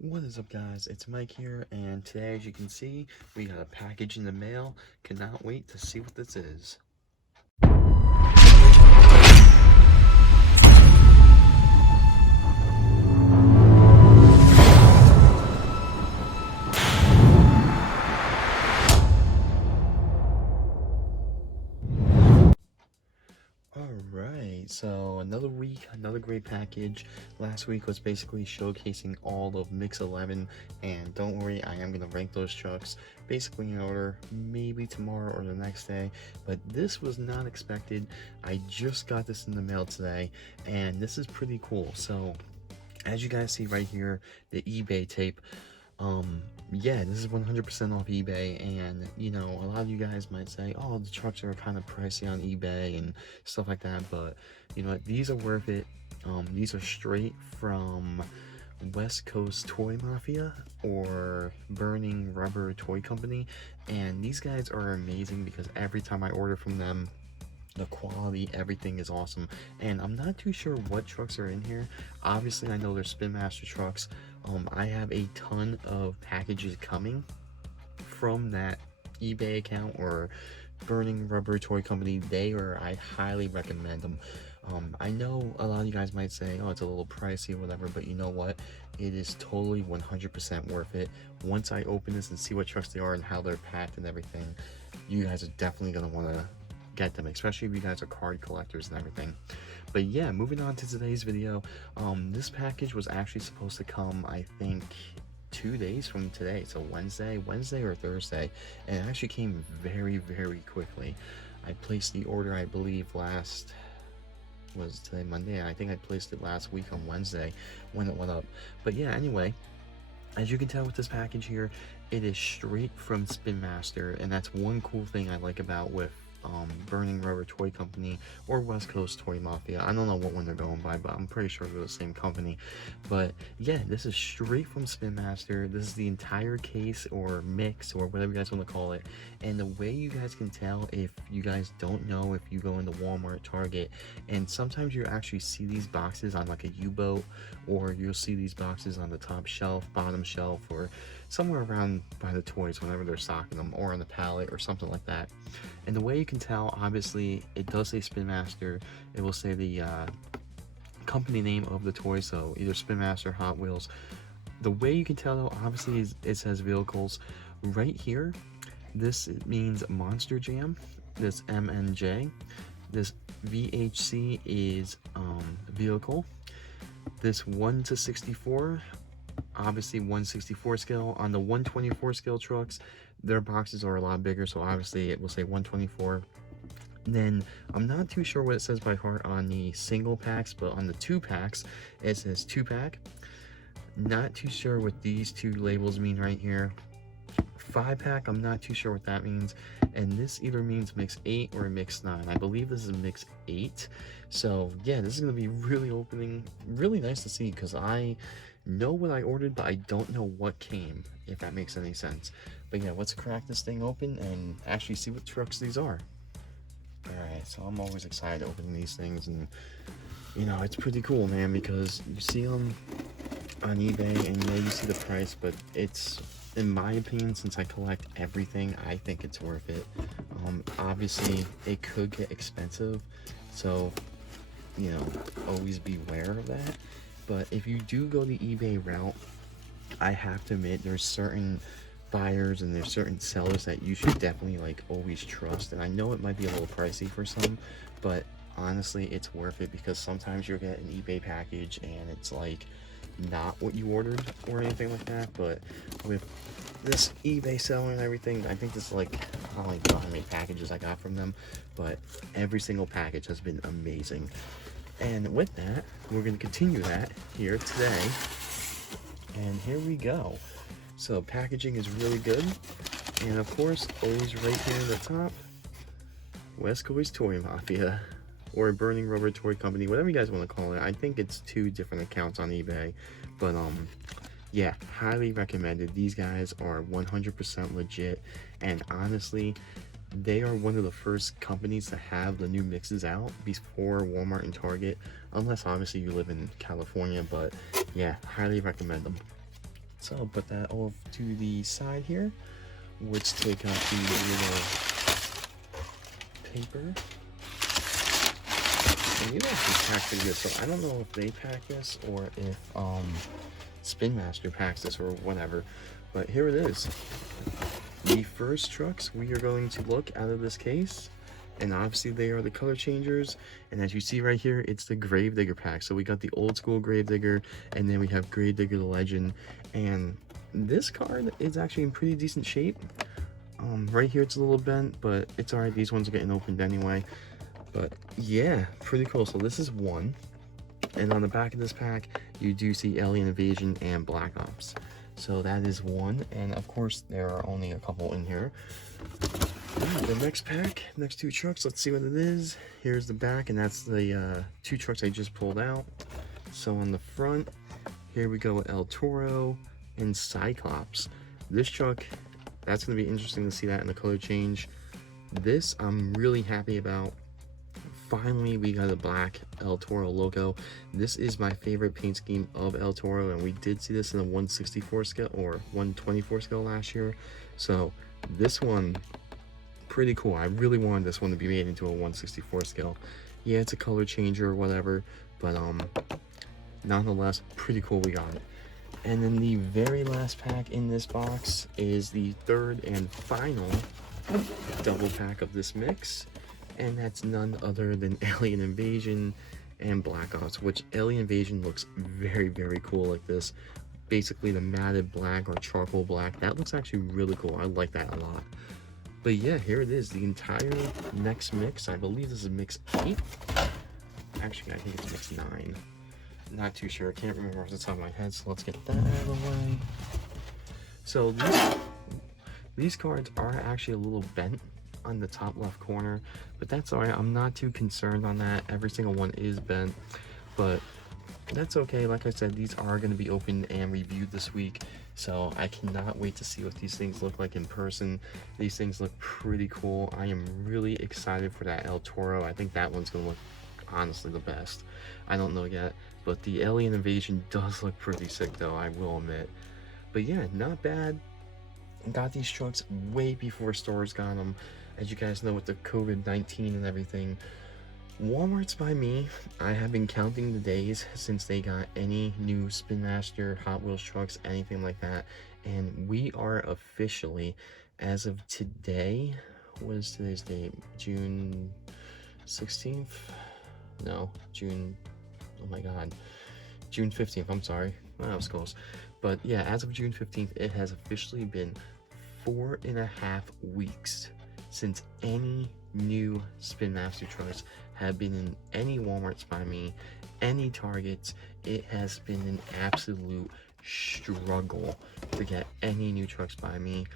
What is up, guys? It's Mike here, and today, as you can see, we got a package in the mail. Cannot wait to see what this is. Alright, so another week, another great package. Last week was basically showcasing all of Mix 11, and don't worry, I am going to rank those trucks basically in order, maybe tomorrow or the next day, but this was not expected. I just got this in the mail today, and this is pretty cool. So, as you guys see right here, the eBay tape. Yeah, this is 100% off eBay, and you know, a lot of you guys might say, oh, the trucks are kind of pricey on eBay and stuff like that, but you know what, these are worth it. These are straight from West Coast Toy Mafia or Burning Rubber Toy Company, and these guys are amazing because every time I order from them, the quality, everything is awesome. And I'm not too sure what trucks are in here. Obviously, I know they're Spinmaster trucks. I have a ton of packages coming from that eBay account or Burning Rubber Toy Company. I highly recommend them. I know a lot of you guys might say, oh, it's a little pricey or whatever, but you know what? It is totally 100% worth it. Once I open this and see what trucks they are and how they're packed and everything, you guys are definitely going to want to get them, especially if you guys are card collectors and everything. But yeah, moving on to today's video. This package was actually supposed to come, I think, 2 days from today, so Wednesday or Thursday, and it actually came very quickly. I placed the order, I believe, was today Monday? I think I placed it last week on Wednesday when it went up. But yeah, anyway, as you can tell with this package here, it is straight from Spinmaster, and that's one cool thing I like about with Burning Rubber Toy Company or West Coast Toy Mafia. I don't know what one they're going by, but I'm pretty sure they're the same company. But yeah, this is straight from Spinmaster. This is the entire case or mix or whatever you guys want to call it. And the way you guys can tell, if you guys don't know, if you go into Walmart, Target, and sometimes you actually see these boxes on like a U-boat, or you'll see these boxes on the top shelf, bottom shelf, or somewhere around by the toys whenever they're stocking them, or on the pallet or something like that. And the way you can tell, obviously, it does say Spinmaster. It will say the company name of the toy, so either Spinmaster, Hot Wheels. The way you can tell, though, obviously, is it says vehicles right here. This means Monster Jam. This MNJ. This VHC is vehicle. This 1 to 64. Obviously 164 scale. On the 124 scale trucks, their boxes are a lot bigger, so obviously it will say 124. Then I'm not too sure what it says by heart on the single packs, but on the 2 packs it says 2-pack. Not too sure what these 2 labels mean right here. 5-pack, I'm not too sure what that means, and this either means mix 8 or mix 9. I believe this is mix 8. So yeah, this is going to be really nice to see, because I know what I ordered, but I don't know what came, if that makes any sense. But yeah, let's crack this thing open and actually see what trucks these are. Alright, so I'm always excited opening these things, and you know, it's pretty cool, man, because you see them on eBay and yeah, you see the price, but it's, in my opinion, since I collect everything, I think it's worth it. Obviously it could get expensive, so you know, always beware of that. But if you do go the eBay route, I have to admit, there's certain buyers and there's certain sellers that you should definitely like always trust. And I know it might be a little pricey for some, but honestly, it's worth it, because sometimes you'll get an eBay package and it's like not what you ordered or anything like that. But with this eBay seller and everything, I think this is like, I don't even know how many packages I got from them, but every single package has been amazing. And with that, we're going to continue that here today. And here we go. So packaging is really good. And of course, always right here at the top, West Coast Toy Mafia, or Burning Rubber Toy Company, whatever you guys want to call it. I think it's 2 different accounts on eBay. But yeah, highly recommended. These guys are 100% legit. And honestly, they are one of the first companies to have the new mixes out before Walmart and Target, unless obviously you live in California. But yeah, highly recommend them. So I'll put that off to the side here. Let's take out the little paper. And these actually pack pretty good, so I don't know if they pack this or if Spinmaster packs this or whatever. But here it is. The first trucks we are going to look out of this case, and obviously they are the color changers, and as you see right here, it's the Gravedigger pack. So we got the old school Gravedigger, and then we have Gravedigger the Legend, and this card is actually in pretty decent shape. Right here it's a little bent, but it's alright, these ones are getting opened anyway. But yeah, pretty cool. So this is one, and on the back of this pack you do see Alien Invasion and Black Ops. So that is one, and of course there are only a couple in here. The next pack, next two trucks, let's see what it is. Here's the back, and that's the two trucks I just pulled out. So on the front, here we go with El Toro and Cyclops. This truck, that's going to be interesting to see that in the color change. This I'm really happy about. Finally, we got a black El Toro Loco. This is my favorite paint scheme of El Toro, and we did see this in a 164 scale or 124 scale last year. So this one, pretty cool. I really wanted this one to be made into a 164 scale. Yeah, it's a color changer or whatever, but nonetheless, pretty cool we got it. And then the very last pack in this box is the third and final double pack of this mix, and that's none other than Alien Invasion and Black Ops, which Alien Invasion looks very, very cool like this. Basically the matted black or charcoal black. That looks actually really cool. I like that a lot. But yeah, here it is, the entire next mix. I believe this is mix 8. Actually, I think it's mix 9. Not too sure. I can't remember off the top of my head, so let's get that out of the way. So these cards are actually a little bent on the top left corner, but that's alright. I'm not too concerned on that. Every single one is bent, but that's okay. Like I said, these are going to be opened and reviewed this week, so I cannot wait to see what these things look like in person. These things look pretty cool. I am really excited for that El Toro. I think that one's going to look honestly the best. I don't know yet, but the Alien Invasion does look pretty sick though, I will admit. But yeah, not bad. Got these trucks way before stores got them. As you guys know, with the COVID-19 and everything, Walmart's by me. I have been counting the days since they got any new Spinmaster, Hot Wheels trucks, anything like that, and we are officially, as of today, what is today's date? June 16th? No, June, oh my god, June 15th, I'm sorry. Well, that was close. But yeah, as of June 15th, it has officially been 4.5 weeks since any new Spinmaster trucks have been in any Walmarts by me, any Targets. It has been an absolute struggle to get any new trucks by me.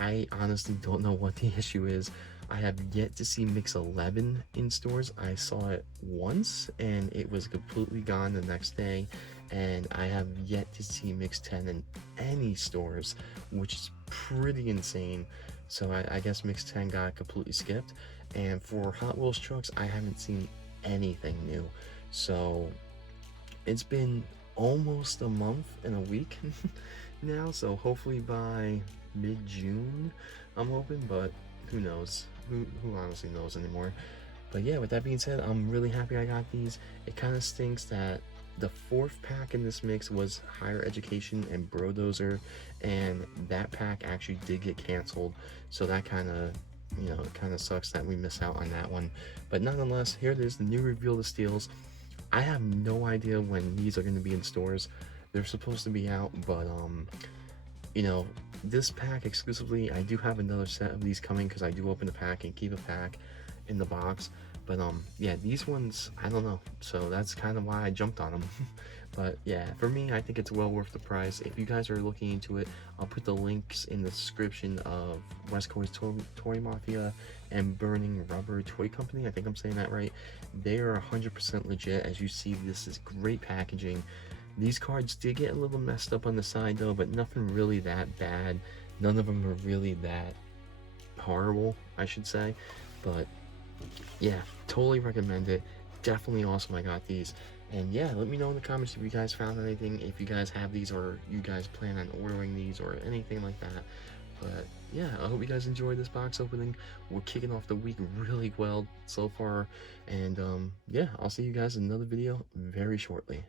I honestly don't know what the issue is. I have yet to see Mix 11 in stores. I saw it once and it was completely gone the next day, and I have yet to see Mix 10 in any stores, which is pretty insane. So I guess Mix 10 got completely skipped. And for Hot Wheels trucks, I haven't seen anything new. So it's been almost a month and a week now, so hopefully by mid-June I'm hoping, but who knows? Who honestly knows anymore? But yeah, with that being said, I'm really happy I got these. It kind of stinks that the fourth pack in this mix was Higher Education and Brodozer, and that pack actually did get canceled, so that kind of, you know, it kind of sucks that we miss out on that one. But nonetheless, here it is, the new Reveal the Steals. I have no idea when these are going to be in stores. They're supposed to be out, but you know, this pack exclusively, I do have another set of these coming because I do open the pack and keep a pack in the box. But yeah, these ones, I don't know, so that's kind of why I jumped on them. But yeah, for me, I think it's well worth the price. If you guys are looking into it, I'll put the links in the description of West Coast Toy Mafia and Burning Rubber Toy Company. I think I'm saying that right. They are 100% legit. As you see, this is great packaging. These cards did get a little messed up on the side though, but nothing really that bad. None of them are really that horrible, I should say. But yeah, totally recommend it. Definitely awesome I got these. And yeah, let me know in the comments if you guys found anything, if you guys have these, or you guys plan on ordering these, or anything like that. But yeah, I hope you guys enjoyed this box opening. We're kicking off the week really well so far. And yeah, I'll see you guys in another video very shortly.